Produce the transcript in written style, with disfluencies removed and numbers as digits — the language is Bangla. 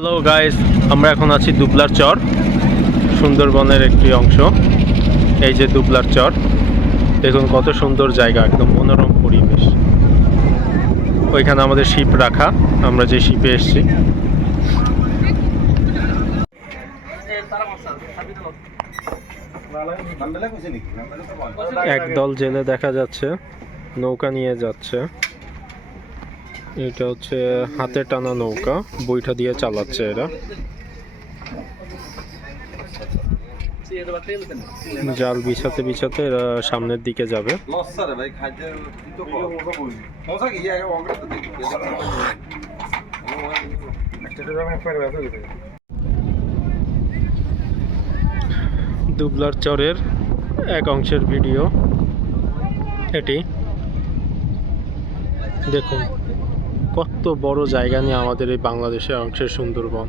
হ্যালো গাইস, আমরা এখন আছি দুবলার চর, সুন্দরবনের একটি অংশ। এই যে দুবলার চর, দেখুন কত সুন্দর জায়গা, একদম মনোরম পরিবেশ। ওইখানে আমাদের শিপ রাখা, আমরা যে শিপে এসেছি। একদল জেলে দেখা যাচ্ছে, নৌকা নিয়ে যাচ্ছে। এটা হচ্ছে হাতে টানা নৌকা, বইটা দিয়ে চালাচ্ছে এরা। জাল বিছাতে বিছাতে এরা সামনের দিকে যাবে। দুবলার চরের এক অংশের ভিডিও এটি। দেখুন কত বড় জায়গা নিয়ে আমাদের এই বাংলাদেশের অংশের সুন্দরবন।